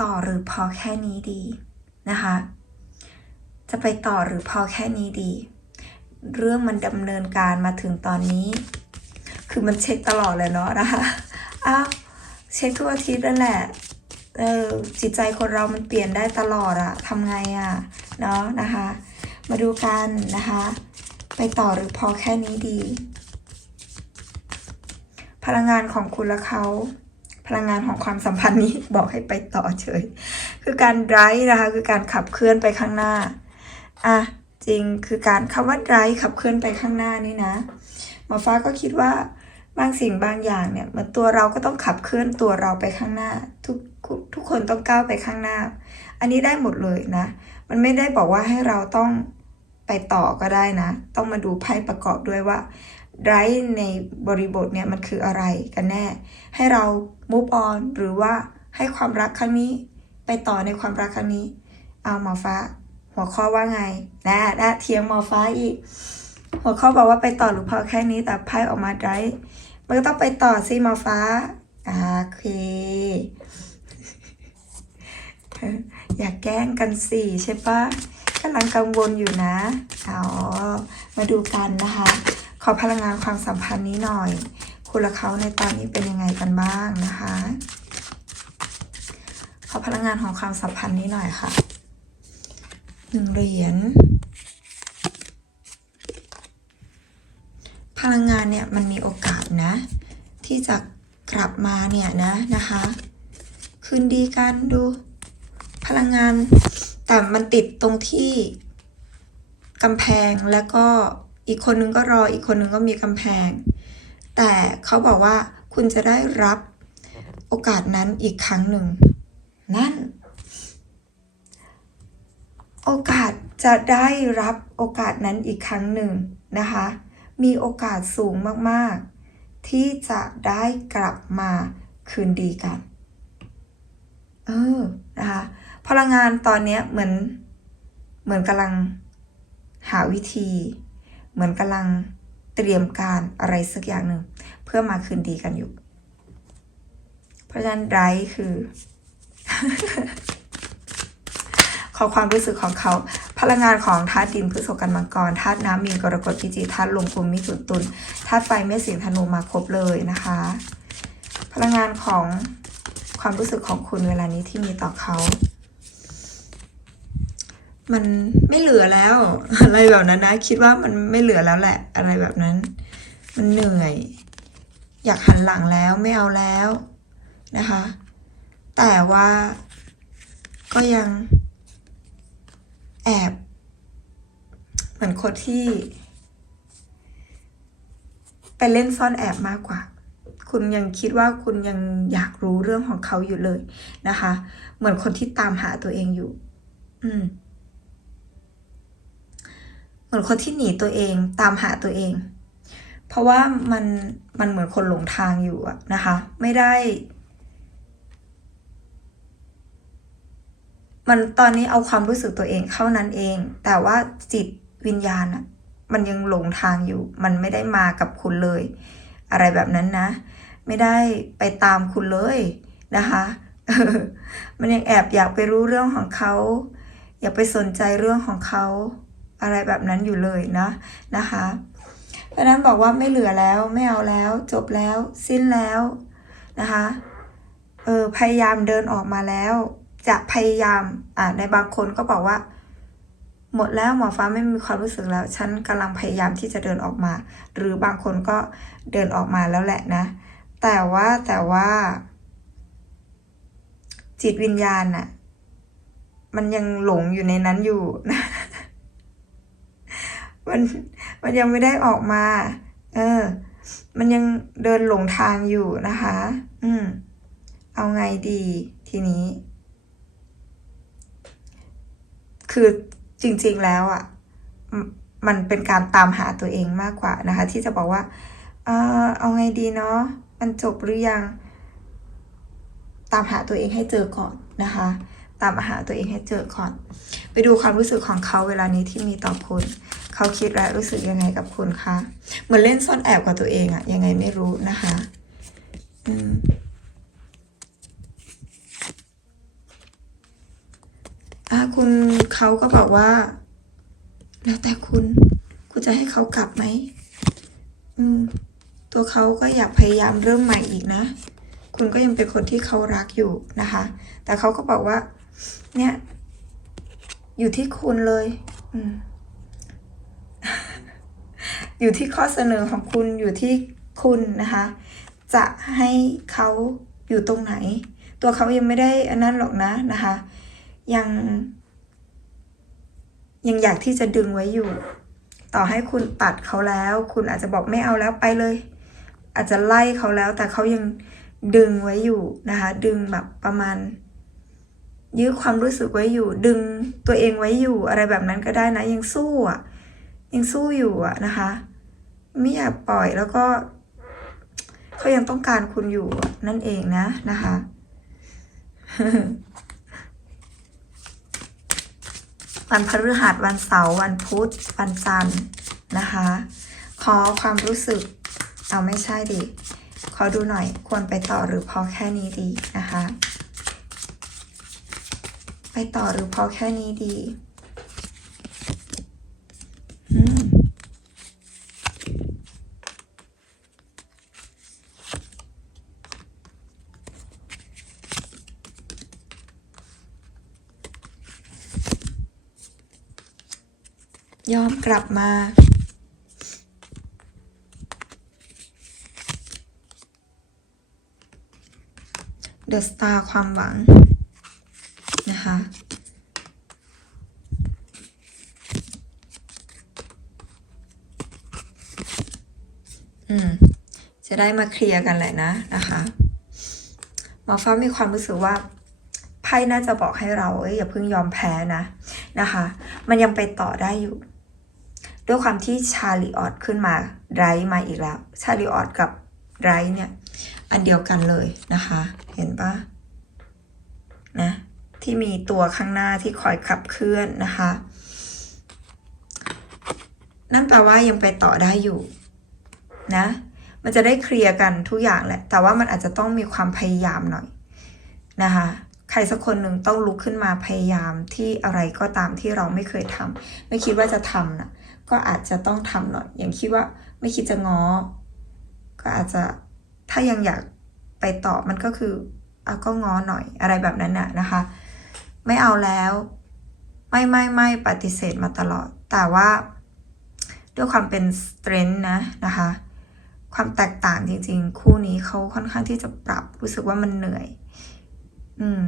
ต่อหรือพอแค่นี้ดีนะคะ จะไปต่อหรือพอแค่นี้ดี เรื่องมันดำเนินการมาถึงตอนนี้ คือมันเช็คตลอดเลยเนาะนะคะอ้าวเช็คทุกอาทิตย์นั่นแหละเออจิตใจคนเรามันเปลี่ยนได้ตลอดอะทำไงอะเนาะนะคะ มาดูกันนะคะ ไปต่อหรือพอแค่นี้ดี พลังงานของคุณและเขา พลังงานของความสัมพันธ์นี้บอกให้ไปต่อเฉย คือการไร้นะคะ คือการขับเคลื่อนไปข้างหน้า อะ จริง คือการคำว่าไร้ขับเคลื่อนไปข้างหน้านี่นะ หมอฟ้าก็คิดว่าบางสิ่งบางอย่างเนี่ยเหมือนตัวเราก็ต้องขับเคลื่อนตัวเราไปข้างหน้า ทุกทุกคนต้องก้าวไปข้างหน้า อันนี้ได้หมดเลยนะ มันไม่ได้บอกว่าให้เราต้องไปต่อก็ได้นะ ต้องมาดูไพ่ประกอบด้วยว่า ไรในบริบทเนี่ยมันคืออะไรกันแน่ ให้เรา move on หรือว่าให้ความรักครั้งนี้ ไปต่อในความรักครั้งนี้ เอาหมอฟ้า หัวข้อว่าไงนะนะเทียงหมอฟ้าอีก หัวข้อบอกว่าไปต่อหรือพอแค่นี้แต่ไพ่ออกมาไร้มันก็ต้องไปต่อสิหมอฟ้าโอเค อย่าแกล้งกันสิใช่ปะกำลังกังวลอยู่นะ อ๋อ มาดูกันนะคะ อพลังงานความสัมพันธ์นี้หน่อย คุณและเขาในตอนนี้เป็นยังไงกันบ้างนะคะ ขอพลังงานของความสัมพันธ์นี้หน่อยค่ะหนึ่งเหรียญพลังงานเนี่ยมันมีโอกาสนะ ที่จะกลับมาเนี่ยนะนะคะ คืนดีกันดู พลังงานแต่มันติดตรงที่กำแพงแล้วก็ อีกคนนึงก็รออีกคนนึงก็มีกำแพง แต่เขาบอกว่าคุณจะได้รับโอกาสนั้นอีกครั้งหนึ่ง นั่น โอกาสจะได้รับโอกาสนั้นอีกครั้งหนึ่งนะคะ มีโอกาสสูงมากๆ ที่จะได้กลับมาคืนดีกัน เออ นะคะ พลังงานตอนนี้เหมือน เหมือนกำลังหาวิธี เหมือนกำลังเตรียมการอะไรสักอย่างหนึ่ง เพื่อมาคืนดีกันอยู่ เพราะฉะนั้นไรคือ ขอความรู้สึกของเขา พลังงานของธาตุดินพฤษภกันมังกรธาตุน้ำมีนกรกฎพิจิธาตุลมกุมมิถุนตุลธาตุไฟเมษสิงธนูมาครบเลยนะคะ พลังงานของความรู้สึกของคุณเวลานี้ที่มีต่อเขา มันไม่เหลือแล้ว อะไรแบบนั้นนะ คิดว่ามันไม่เหลือแล้วแหละ อะไรแบบนั้น มันเหนื่อย อยากหันหลังแล้วไม่เอาแล้วนะคะ แต่ว่าก็ยังแอบ เหมือนคนที่ ไปเล่นซ่อนแอบมากกว่า คุณยังคิดว่าคุณยังอยากรู้เรื่องของเขาอยู่เลยนะคะ เหมือนคนที่ตามหาตัวเองอยู่ อืม เหมือนคนที่หนีตัวเองตามหาตัวเอง เพราะว่ามันมันเหมือนคนหลงทางอยู่อะนะคะ ไม่ได้ มันตอนนี้เอาความรู้สึกตัวเองเข้านั้นเอง แต่ว่าจิตวิญญาณอะมันยังหลงทางอยู่ มันไม่ได้มากับคุณเลย อะไรแบบนั้นนะ ไม่ได้ไปตามคุณเลยนะคะมันยังแอบอยากไปรู้เรื่องของเขา อยากไปสนใจเรื่องของเขา อะไรแบบนั้นอยู่เลยนะนะคะ เพราะนั้นบอกว่าไม่เหลือแล้วไม่เอาแล้ว จบแล้ว สิ้นแล้วนะคะเออพยายามเดินออกมาแล้ว จะพยายามอ่าในบางคนก็บอกว่า หมดแล้วหมอฟ้าไม่มีความรู้สึกแล้ว ฉันกำลังพยายามที่จะเดินออกมา หรือบางคนก็เดินออกมาแล้วแหละนะ แต่ว่าแต่ว่า จิตวิญญาณน่ะมันยังหลงอยู่ในนั้นอยู่นะ มันมันยังไม่ได้ออกมา เออ มันยังเดินหลงทางอยู่นะคะ อืม เอาไงดีทีนี้ คือจริง ๆแล้วอะมมันเป็นการตามหาตัวเองมากกว่านะคะ ที่จะบอกว่า เออเอาไงดีเนาะ มันจบหรือยัง ตามหาตัวเองให้เจอก่อนนะคะตามหาตัวเองให้เจอก่อน ไปดูความรู้สึกของเขาเวลานี้ที่มีต่อคุณ เขาคิดและรู้สึกยังไงกับคุณคะ เหมือนเล่นซ่อนแอบกับตัวเองอะยังไงไม่รู้นะคะอืมอ่าคุณเขาก็บอกว่า แล้วแต่คุณ คุณจะให้เขากลับไหมอืม ตัวเขาก็อยากพยายามเริ่มใหม่อีกนะ คุณก็ยังเป็นคนที่เขารักอยู่นะคะ แต่เขาก็บอกว่า เนี่ย อยู่ที่คุณเลย อืม อยู่ที่ข้อเสนอของคุณอยู่ที่คุณนะคะ จะให้เขาอยู่ตรงไหน ตัวเขายังไม่ได้อันนั้นหรอกนะนะคะ ยัง ยังอยากที่จะดึงไว้อยู่ ต่อให้คุณตัดเขาแล้ว คุณอาจจะบอกไม่เอาแล้วไปเลย อาจจะไล่เขาแล้ว แต่เขายังดึงไว้อยู่นะคะ ดึงแบบประมาณยื้อความรู้สึกไว้อยู่ ดึงตัวเองไว้อยู่อะไรแบบนั้นก็ได้นะยังสู้อะ ยังสู้อยู่อะนะคะ ไม่อยากปล่อยแล้วก็เขายังต้องการคุณอยู่นั่นเองนะนะคะวันพฤหัสวันเสาร์วันพุธวันจันทร์นะคะ ขอความรู้สึกเอาไม่ใช่ดิขอดูหน่อยควรไปต่อหรือพอแค่นี้ดีนะคะ ไปต่อหรือพอแค่นี้ดี กลับมา เดอะสตาร์ความหวัง นะคะ อืม จะได้มาเคลียร์กันแหละนะ นะคะหมอฟ้ามีความรู้สึกว่าไพ่น่าจะบอกให้เรา เอ้ยอย่าเพิ่งยอมแพ้นะนะคะ มันยังไปต่อได้อยู่ ด้วยความที่ชาลีออดขึ้นมาไรมาอีกแล้ว ชาลีออดกับไรเนี่ยอันเดียวกันเลยนะคะ เห็นปะนะที่มีตัวข้างหน้าที่คอยขับเคลื่อนนะคะ นั่นแปลว่ายังไปต่อได้อยู่นะ มันจะได้เคลียร์กันทุกอย่างแหละ แต่ว่ามันอาจจะต้องมีความพยายามหน่อยนะคะ ใครสักคนหนึ่งต้องลุกขึ้นมาพยายามที่อะไรก็ตามที่เราไม่เคยทำไม่คิดว่าจะทำนะก็อาจจะต้องทำหน่อยอย่างคิดว่าไม่คิดจะง้อ ก็อาจจะถ้ายังอยากไปต่อมันก็คืออะก็ง้อหน่อยอะไรแบบนั้นน่ะนะคะ ไม่เอาแล้ว ไม่ไม่ไม่ปฏิเสธมาตลอด แต่ว่าด้วยความเป็นสเตรน g ์นะนะคะ ความแตกต่างจริง ๆ คู่นี้เขาค่อนข้างที่จะปรับรู้สึกว่ามันเหนื่อย อืม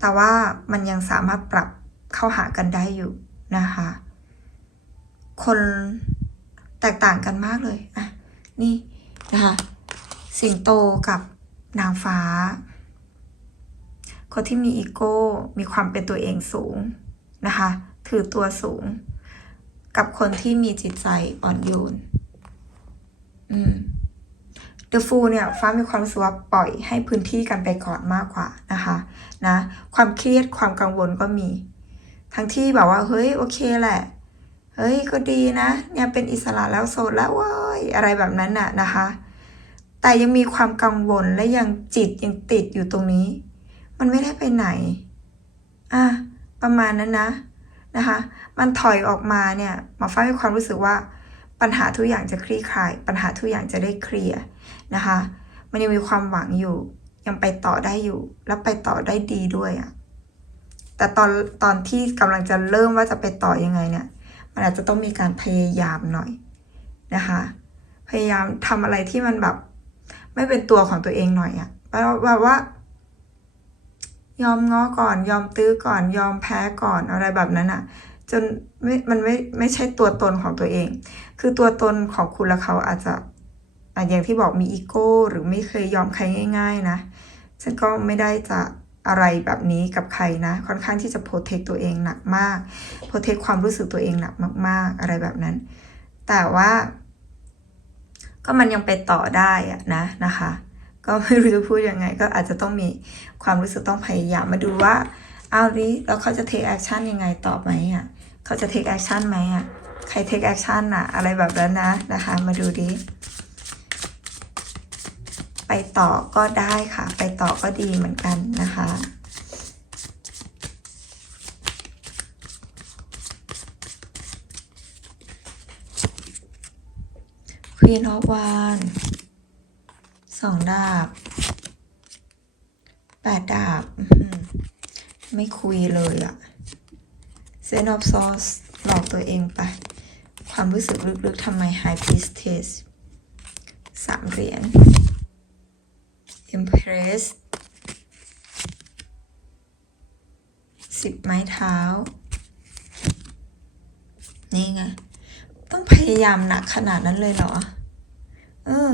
แต่ว่ามันยังสามารถปรับเข้าหากันได้อยู่นะคะ คนแตกต่างกันมากเลย อะ นี่นะคะ สิงโตกับนางฟ้า คนที่มีอีโก้ มีความเป็นตัวเองสูงนะคะ ถือตัวสูง กับคนที่มีจิตใจอ่อนโยน อืม The Fool เนี่ยฟ้ามีความรู้สึกว่าปล่อยให้พื้นที่กันไปก่อนมากกว่านะคะนะความเครียดความกังวลก็มี ทั้งที่แบบว่าเฮ้ยโอเคแหละเฮ้ยก็ดีนะเนี่ยเป็นอิสระแล้วโสดแล้วเว้ยอะไรแบบนั้นน่ะนะคะ แต่ยังมีความกังวลและยังจิตยังติดอยู่ตรงนี้ มันไม่ได้ไปไหนอะประมาณนั้นนะนะคะ มันถอยออกมาเนี่ยหมอฟ้ามีความรู้สึกว่าปัญหาทุกอย่างจะคลี่คลาย ปัญหาทุกอย่างจะได้เคลียร์ นะคะ มันยังมีความหวังอยู่ ยังไปต่อได้อยู่ แล้วไปต่อได้ดีด้วยอะ่ะแต่ตอนตอนที่กำลังจะเริ่มว่าจะไปต่อยังไงเนี่ย มันอาจจะต้องมีการพยายามหน่อยนะคะ พยายามทำอะไรที่มันแบบ ไม่เป็นตัวของตัวเองหน่อยอะ่ะแบบว่า ยอมง้อก่อน ยอมตื้อก่อน ยอมแพ้ก่อนอะไรแบบนั้นอะจนไม่มันไม่ไม่ใช่ตัวตนของตัวเอง คือตัวตนของคุณและเขาอาจจะ อะอย่างที่บอกมีอีโก้หรือไม่เคยยอมใครง่าย ๆ นะ ฉันก็ไม่ได้จะอะไรแบบนี้กับใครนะ ค่อนข้างที่จะโปรเทคตัวเองหนักมากโปรเทคความรู้สึกตัวเองหนักมาก ๆ อะไรแบบนั้น แต่ว่า ก็มันยังไปต่อได้อะนะนะคะ ก็ไม่รู้จะพูดยังไง ก็อาจจะต้องมีความรู้สึกต้องพยายามมาดูว่าเอาดิแล้วเขาจะ take action ยังไงต่อไหมอะเขาจะ take action ไหมอะใคร take action น่ะ อะไรแบบนั้นนะนะคะ มาดูดิ ไปต่อก็ได้ค่ะ ไปต่อก็ดีเหมือนกันนะคะ Queen of Wands สองดาบแปดดาบ ไม่คุยเลยอะเซน of ซอสหลอกตัวเองไป ความรู้สึกลึกๆทำไมไฮพีสเตสสามเหรียญ Empress สิบไม้เท้า นี่ไง ต้องพยายามหนักขนาดนั้นเลยเหรอ เออ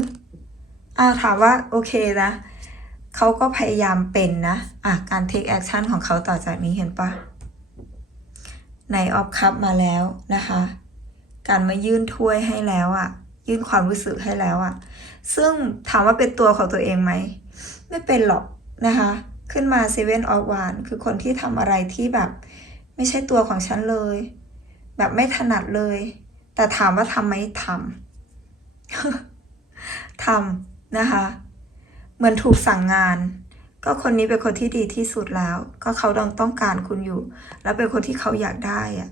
อ้าถามว่าโอเคนะเขาก็พยายามเป็นนะ อะ การ take action ของเขาต่อจากนี้เห็นปะในออฟคัพมาแล้วนะคะ การมายื่นถ้วยให้แล้วอะยื่นความรู้สึกให้แล้วอะ ซึ่งถามว่าเป็นตัวของตัวเองไหม ไม่เป็นหรอกนะคะ ขึ้นมา Seven of Wands คือคนที่ทำอะไรที่แบบ ไม่ใช่ตัวของฉันเลย แบบไม่ถนัดเลย แต่ถามว่าทำไหมทำทำนะคะ เหมือนถูกสั่งงาน ก็คนนี้เป็นคนที่ดีที่สุดแล้ว ก็เขาต้องต้องการคุณอยู่ แล้วเป็นคนที่เขาอยากได้อะ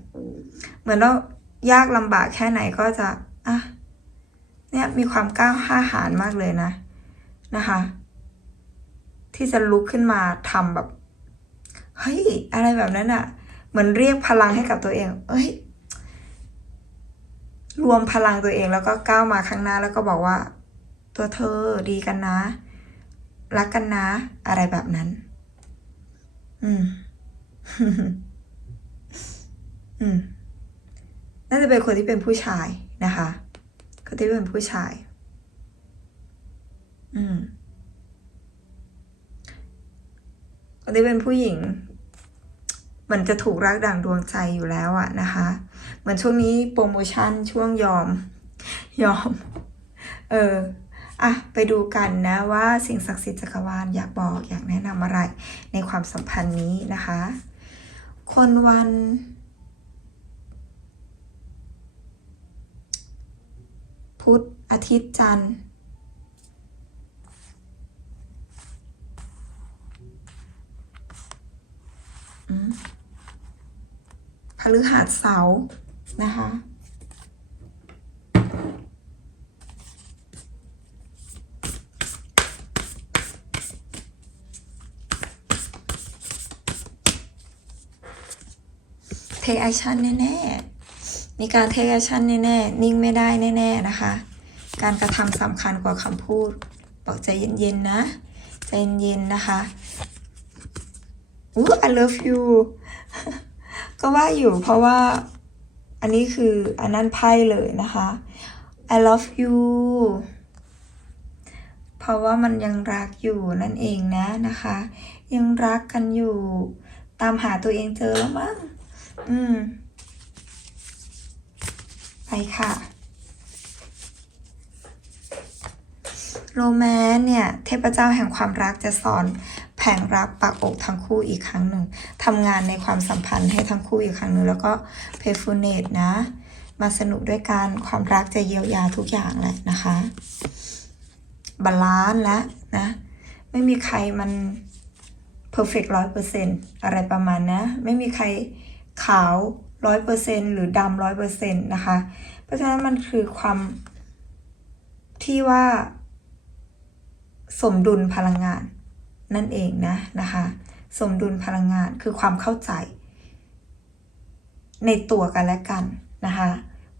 เหมือนว่ายากลำบากแค่ไหนก็จะอะเนี่ยมีความกล้าห้าหาญมากเลยนะนะคะ ที่จะลุกขึ้นมาทำแบบเฮ้ยอะไรแบบนั้นอะเหมือนเรียกพลังให้กับตัวเอง เอ้ย รวมพลังตัวเองแล้วก็ก้าวมาข้างหน้าแล้วก็บอกว่า ตัวเธอดีกันนะ รักกันนะ อะไรแบบนั้น อืม อืมน่าจะเป็นคนที่เป็นผู้ชายนะคะ คนที่เป็นผู้ชาย อืม คนที่เป็นผู้หญิงมือนจะถูกรักดั่งดวงใจอยู่แล้วอะนะคะ เหมือนช่วงนี้โปรโมชั่นช่วงยอม ยอม เอออะไปดูกันนะว่าสิ่งศักดิ์สิทธิ์จักรวาลอยากบอกอยากแนะนำอะไรในความสัมพันธ์นี้นะคะ คนวัน พุธอาทิตย์จันทร์ พฤหัสเสาร์นะคะ เทคแอคชั่นแน่ๆ มีการเทคแอคชั่นแน่ๆ นิ่งไม่ได้แน่ๆนะคะ การกระทำสำคัญกว่าคำพูด บอกใจเย็นๆนะ ใจเย็นๆนะคะ อู้ I love you ก็ว่าอยู่เพราะว่าอันนี้คืออันนั้นไพ่เลยนะคะ I love you เพราะว่ามันยังรักอยู่นั่นเองนะนะคะ ยังรักกันอยู่ ตามหาตัวเองเจอแล้วมั้งอืม ไปค่ะโรแมนเนี่ย เทพเจ้าแห่งความรักจะสอน แผงรักปักอกทั้งคู่อีกครั้งหนึ่งทำงานในความสัมพันธ์ให้ทั้งคู่อีกครั้งหนึ่งแล้วก็เพฟูเนตนะ มาสนุกด้วยกันความรักจะเยียวยาทุกอย่างแหละนะคะบาลานซ์แล้วนะ ไม่มีใครมันเพอร์เฟกต์ร้อยเปอร์เซนอะไรประมาณนะ ไม่มีใครขาวร้อยเปอร์เซนหรือดำร้อยเปอร์เซนนะคะ เพราะฉะนั้นมันคือความที่ว่าสมดุลพลังงาน นั่นเองนะนะคะ สมดุลพลังงานคือความเข้าใจ ในตัวกันและกันนะคะ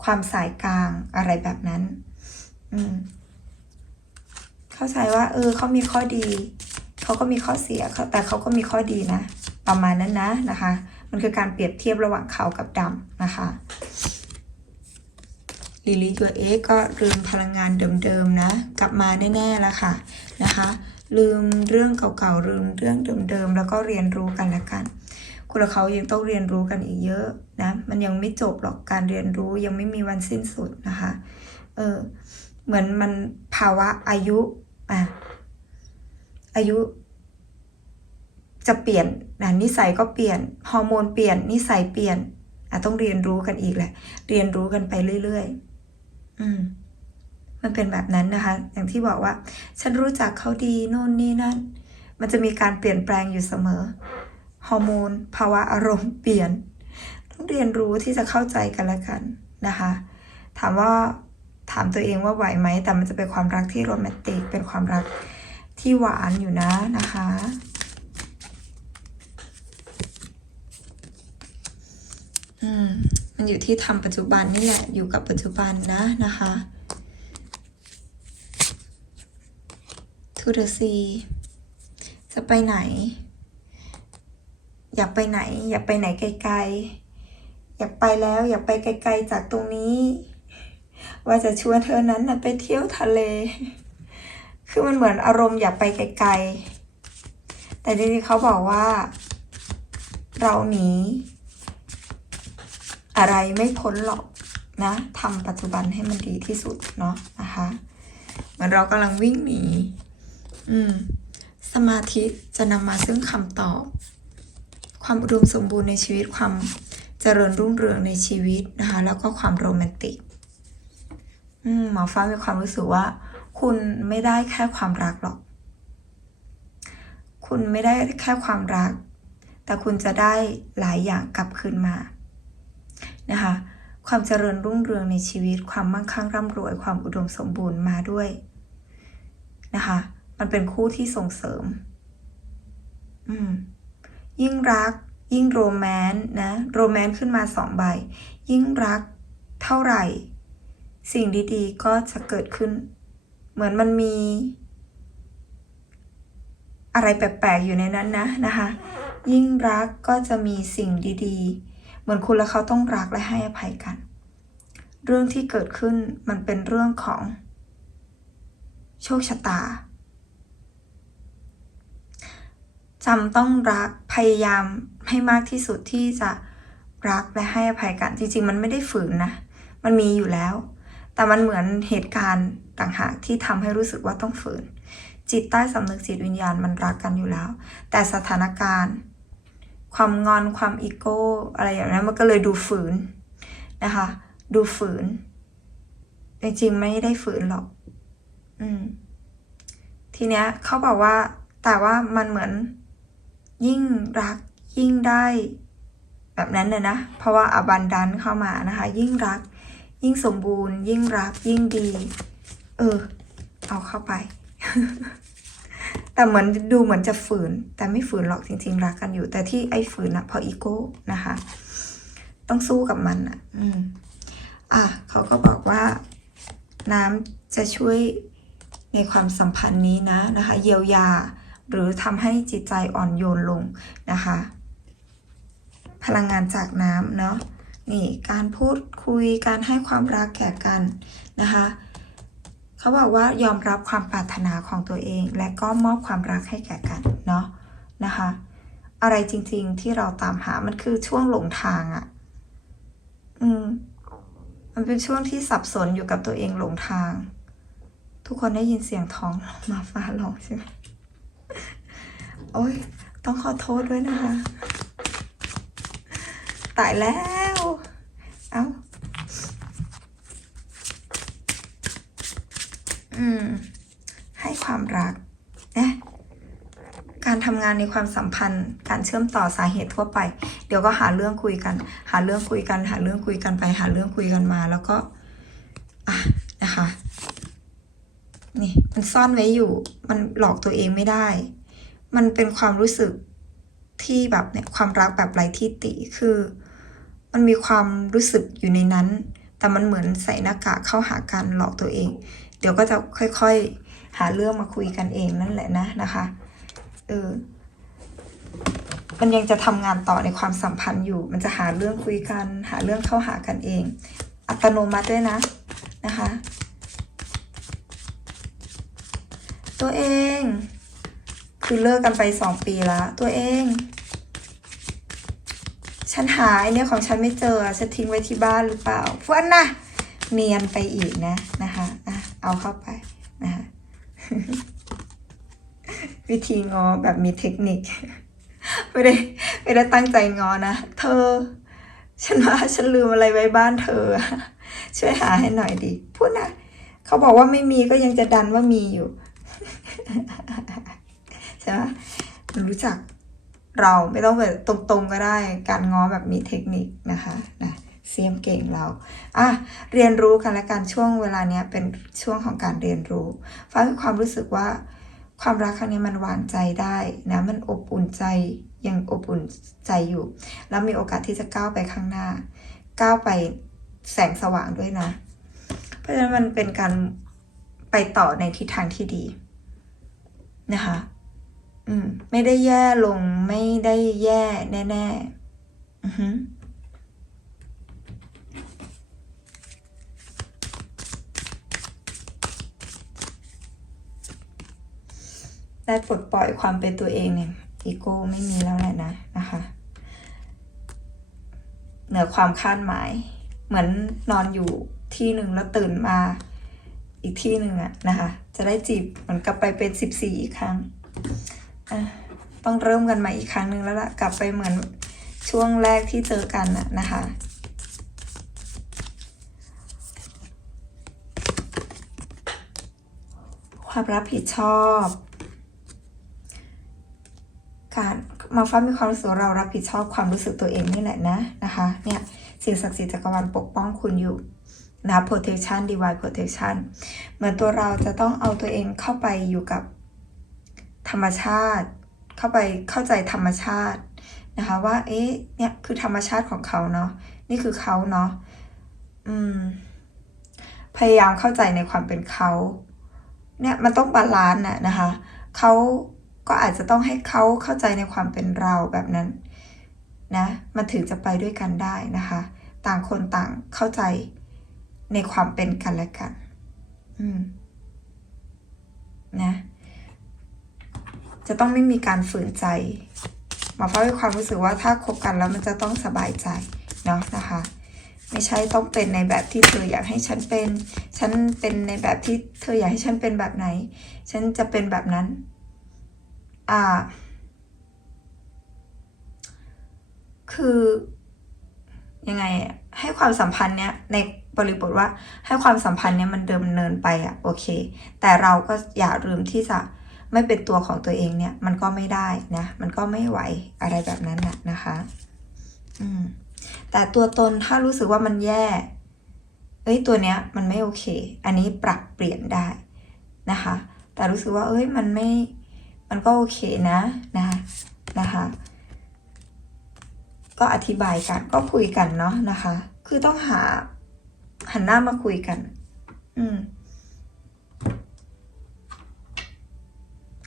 ความสายกลางอะไรแบบนั้น อืม เข้าใจว่า เออเขามีข้อดีเขาก็มีข้อเสียแต่เขาก็มีข้อดีนะประมาณนั้นนะนะคะ มันคือการเปรียบเทียบระหว่างขาวกับดำนะคะลิลิตัวเอ็กก็ลืมพลังงานเดิมๆนะ กลับมาแน่ๆแล้วค่ะนะคะ ลืมเรื่องเก่าๆลืมเรื่องเดิมๆแล้วก็เรียนรู้กันและกันคุณและเขายังต้องเรียนรู้กันอีกเยอะนะมันยังไม่จบหรอกการเรียนรู้ยังไม่มีวันสิ้นสุดนะคะเออเหมือนมันภาวะอายุอะอายุ จะเปลี่ยนนะนิสัยก็เปลี่ยนฮอร์โมนเปลี่ยนนิสัยเปลี่ยนอะต้องเรียนรู้กันอีกแหละ เรียนรู้กันไปเรื่อยๆ อืม มันเป็นแบบนั้นนะคะ อย่างที่บอกว่า ฉันรู้จักเขาดีโน่นนี่นั่น มันจะมีการเปลี่ยนแปลงอยู่เสมอ ฮอร์โมน ภาวะอารมณ์เปลี่ยน ต้องเรียนรู้ที่จะเข้าใจกันและกันนะคะ ถามว่าถามตัวเองว่าไหวไหม แต่มันจะเป็นความรักที่โรแมนติก เป็นความรักที่หวานอยู่นะนะคะ อืม มันอยู่ที่ทำปัจจุบันนี่แหละ อยู่กับปัจจุบันนะนะคะ to the sea จะไปไหน อยากไปไหน อยากไปไหนไกลๆ อยากไปแล้ว อยากไปไกลๆจากตรงนี้ ว่าจะชวนเธอนั้นนะไปเที่ยวทะเล คือมันเหมือนอารมณ์อยากไปไกลๆ แต่จริงๆเขาบอกว่า เราหนีอะไรไม่พ้นหรอกนะทำปัจจุบันให้มันดีที่สุดเนาะนะคะ เหมือนเรากำลังวิ่งหนี อืม สมาธิจะนำมาซึ่งคำตอบ ความอุดมสมบูรณ์ในชีวิตความเจริญรุ่งเรืองในชีวิตนะคะ แล้วก็ความโรแมนติกอืมหมอฟ้ามีความรู้สึกว่า คุณไม่ได้แค่ความรักหรอก คุณไม่ได้แค่ความรัก แต่คุณจะได้หลายอย่างกลับคืนมานะคะความเจริญรุ่งเรืองในชีวิต ความมั่งคั่งร่ำรวย ความอุดมสมบูรณ์มาด้วยนะคะ มันเป็นคู่ที่ส่งเสริม อืม ยิ่งรัก ยิ่งโรแมนต์นะ โรแมนต์ขึ้นมาสองใบ ยิ่งรักเท่าไหร่ สิ่งดีๆ ก็จะเกิดขึ้น เหมือนมันมี อะไรแปลกๆ อยู่ในนั้นนะนะคะ ยิ่งรักก็จะมีสิ่งดีๆ เหมือนคุณและเขาต้องรักและให้อภัยกัน เรื่องที่เกิดขึ้นมันเป็นเรื่องของโชคชะตา จำต้องรักพยายามให้มากที่สุดที่จะรักและให้อภัยกันจริง ๆ มันไม่ได้ฝืนนะ มันมีอยู่แล้ว แต่มันเหมือนเหตุการณ์ต่างหากที่ทำให้รู้สึกว่าต้องฝืน จิตใต้สำนึกจิตวิญญาณมันรักกันอยู่แล้ว แต่สถานการณ์ ความงอนความอีโก้อะไรอย่างนั้นมันก็เลยดูฝืนนะคะ ดูฝืน จริงๆไม่ได้ฝืนหรอก อืม ทีเนี้ยเขาบอกว่าแต่ว่ามันเหมือน ยิ่งรักยิ่งได้ แบบนั้นเลยนะ เพราะว่าอบันดันเข้ามานะคะ ยิ่งรัก ยิ่งสมบูรณ์ ยิ่งรักยิ่งดี เออ เอาเข้าไป แต่เหมือนดูเหมือนจะฝืน แต่ไม่ฝืนหรอกจริง ๆ รักกันอยู่ แต่ที่ไอ้ฝืนอะเพราะอีโก้นะคะ ต้องสู้กับมันอะอืมอะเขาก็บอกว่าน้ำจะช่วยในความสัมพันธ์นี้นะนะคะ เยียวยา หรือทำให้จิตใจอ่อนโยนลงนะคะ พลังงานจากน้ำเนาะนี่การพูดคุยการให้ความรักแก่กันนะคะเขาบอกว่ายอมรับความปรารถนาของตัวเอง และก็มอบความรักให้แก่กันเนาะนะคะ อะไรจริงๆที่เราตามหามันคือช่วงหลงทางอะ่ะ อืม มันเป็นช่วงที่สับสนอยู่กับตัวเองหลงทาง ทุกคนได้ยินเสียงท้องมาฟ้าร้องใช่ไหม โอ้ยต้องขอโทษด้วยนะคะ ตายแล้ว เอ้า อืม ให้ความรักนะการทำงานในความสัมพันธ์ การเชื่อมต่อสาเหตุทั่วไป เดี๋ยวก็หาเรื่องคุยกัน หาเรื่องคุยกัน หาเรื่องคุยกันไป หาเรื่องคุยกันมา แล้วก็ อะ นะคะ นี่ มันซ่อนไว้อยู่ มันหลอกตัวเองไม่ได้ มันเป็นความรู้สึกที่แบบเนี่ยความรักแบบไร้ที่ติคือ มันมีความรู้สึกอยู่ในนั้น แต่มันเหมือนใส่หน้ากากเข้าหากันหลอกตัวเอง เดี๋ยวก็จะค่อยๆ หาเรื่องมาคุยกันเองนั่นแหละนะนะคะเออมันยังจะทำงานต่อในความสัมพันธ์อยู่ มันจะหาเรื่องคุยกัน หาเรื่องเข้าหากันเอง อัตโนมัติด้วยนะนะคะ ตัวเอง คือเลิกกันไปสองปีแล้วตัวเอง ฉันหาไอเนี่ยของฉันไม่เจอฉันทิ้งไว้ที่บ้านหรือเปล่าฟันนะเนียนไปอีกนะนะคะอะเอาเข้าไปนะคะวิธีงอแบบมีเทคนิค ไม่ได้ไม่ได้ตั้งใจงอนะ เธอ ฉันว่าฉันลืมอะไรไว้บ้านเธอ ช่วยหาให้หน่อยดิพูดนะเขาบอกว่าไม่มีก็ยังจะดันว่ามีอยู่ ช่ไหมมันรู้จักเราไม่ต้องแบบตรงๆก็ได้ การง้อแบบมีเทคนิคนะคะนะสีซียมเก่งเราอะเรียนรู้กันและกันช่วงเวลาเนี้ยเป็นช่วงของการเรียนรู้ฟ้ามีความรู้สึกว่าความรักครั้งนี้มันวางใจได้นะมันอบอุ่นใจยังอบอุ่นใจอยู่ แล้วมีโอกาสที่จะก้าวไปข้างหน้า ก้าวไปแสงสว่างด้วยนะ เพราะฉะนั้นมันเป็นการไปต่อในทิศทางที่ดีนะคะ อืม ไม่ได้แย่ลง ไม่ได้แย่แน่ๆอือฮึได้ปลดปล่อยความเป็นตัวเองเนี่ยอีโก้ไม่มีแล้วแหละนะนะคะ เหนือความคาดหมาย เหมือนนอนอยู่ที่หนึ่งแล้วตื่นมาอีกที่หนึ่งอะนะคะ จะได้จีบเหมือนกลับไปเป็นสิบสี่อีกครั้ง ต้องเริ่มกันใหมาอีกครั้งหนึ่งแล้วล่ะ กลับไปเหมือนช่วงแรกที่เจอกันน่ะนะคะความรับผิดชอบ การมาฟ้ามีความรู้สึกเรารับผิดชอบความรู้สึกตัวเองนี่แหละนะนะคะเนี่ยสิ่งศักดิ์สิทธิ์จักรวาลปกป้องคุณอยู่นะ protection divine protection เหมือนตัวเราจะต้องเอาตัวเองเข้าไปอยู่กับ ธรรมชาติ เข้าไปเข้าใจธรรมชาตินะคะ ว่า เอ๊ะเนี่ยคือธรรมชาติของเขาเนาะนี่คือเขาเนาะอืม พยายามเข้าใจในความเป็นเขาเนี่ยมันต้องบาลานซ์น่ะนะคะเขาก็อาจจะต้องให้เขาเข้าใจในความเป็นเราแบบนั้นนะมันถึงจะไปด้วยกันได้นะคะ ต่างคนต่างเข้าใจในความเป็นกันและกัน อืม นะ จะต้องไม่มีการฝืนใจหมอฟ้ามีความรู้สึกว่าถ้าคบกันแล้วมันจะต้องสบายใจเนาะนะคะ ไม่ใช่ต้องเป็นในแบบที่เธออยากให้ฉันเป็น ฉันเป็นในแบบที่เธออยากให้ฉันเป็นแบบไหน ฉันจะเป็นแบบนั้น อ่า คือยังไงให้ความสัมพันธ์เนี้ยในบริบทว่าให้ความสัมพันธ์เนี้ยมันเดิมเนินไปอะโอเค แต่เราก็อย่าลืมที่จะ ไม่เป็นตัวของตัวเองเนี่ย มันก็ไม่ได้นะ มันก็ไม่ไหวอะไรแบบนั้นนะนะคะ อืม แต่ตัวตนถ้ารู้สึกว่ามันแย่ เอ้ยตัวเนี้ย มันไม่โอเค อันนี้ปรับเปลี่ยนได้นะคะ แต่รู้สึกว่า เอ้ยมันไม่ มันก็โอเคนะนะคะนะคะก็อธิบายกันก็คุยกันเนาะนะคะ คือต้องหาหันหน้ามาคุยกัน อืม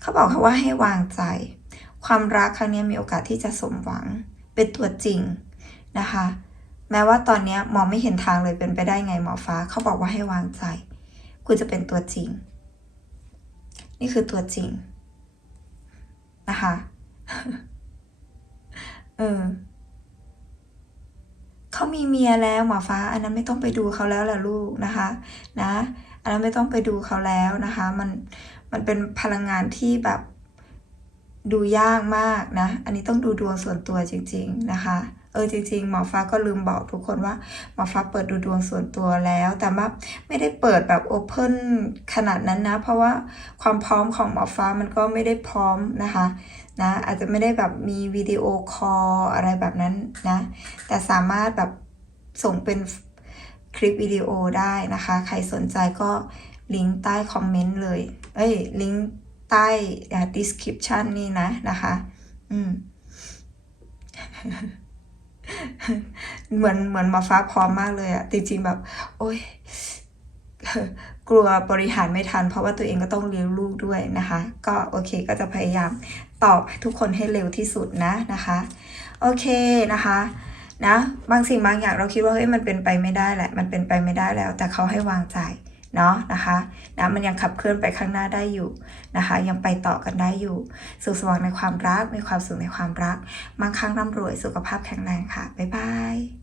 เขาบอกเขาว่าให้วางใจ ความรักครั้งนี้มีโอกาสที่จะสมหวัง เป็นตัวจริงนะคะ แม้ว่าตอนนี้มองไม่เห็นทางเลยเป็นไปได้ไงหมอฟ้า เขาบอกว่าให้วางใจ คุณจะเป็นตัวจริง นี่คือตัวจริงนะคะเออเขามีเมียแล้วหมอฟ้า อันนั้นไม่ต้องไปดูเขาแล้วล่ะลูกนะคะ นะ อันนั้นไม่ต้องไปดูเขาแล้วนะคะ มัน มันเป็นพลังงานที่แบบดูยากมากนะ อันนี้ต้องดูดวงส่วนตัวจริง ๆ นะคะ เออจริงๆหมอฟ้าก็ลืมบอกทุกคนว่าหมอฟ้าเปิดดูดวงส่วนตัวแล้ว แต่ว่าไม่ได้เปิดแบบโอเพนขนาดนั้นนะ เพราะว่าความพร้อมของหมอฟ้ามันก็ไม่ได้พร้อมนะคะนะอาจจะไม่ได้แบบมีวิดีโอคอลอะไรแบบนั้นนะ แต่สามารถแบบส่งเป็นคลิปวิดีโอได้นะคะ ใครสนใจก็ ลิงก์ใต้คอมเมนต์เลย เอ้ย ลิงก์ใต้ description นี่นะนะคะ อืม เหมือนเหมือนมาฟ้าพร้อมมากเลยอะจริงๆแบบ โอ้ยกลัวบริหารไม่ทัน เพราะว่าตัวเองก็ต้องเลี้ยงลูกด้วยนะคะ ก็โอเคก็จะพยายามตอบทุกคนให้เร็วที่สุดนะนะคะ โอเคนะคะนะบางสิ่งบางอย่างเราคิดว่าเฮ้ยมันเป็นไปไม่ได้แหละ มันเป็นไปไม่ได้แล้ว แต่เขาให้วางใจ เนาะนะคะนะมันยังขับเคลื่อนไปข้างหน้าได้อยู่นะคะ ยังไปต่อกันได้อยู่ สุขสว่างในความรักมีความสุขในความรักมั่งคั่งร่ำรวยสุขภาพแข็งแรงค่ะบ๊ายบาย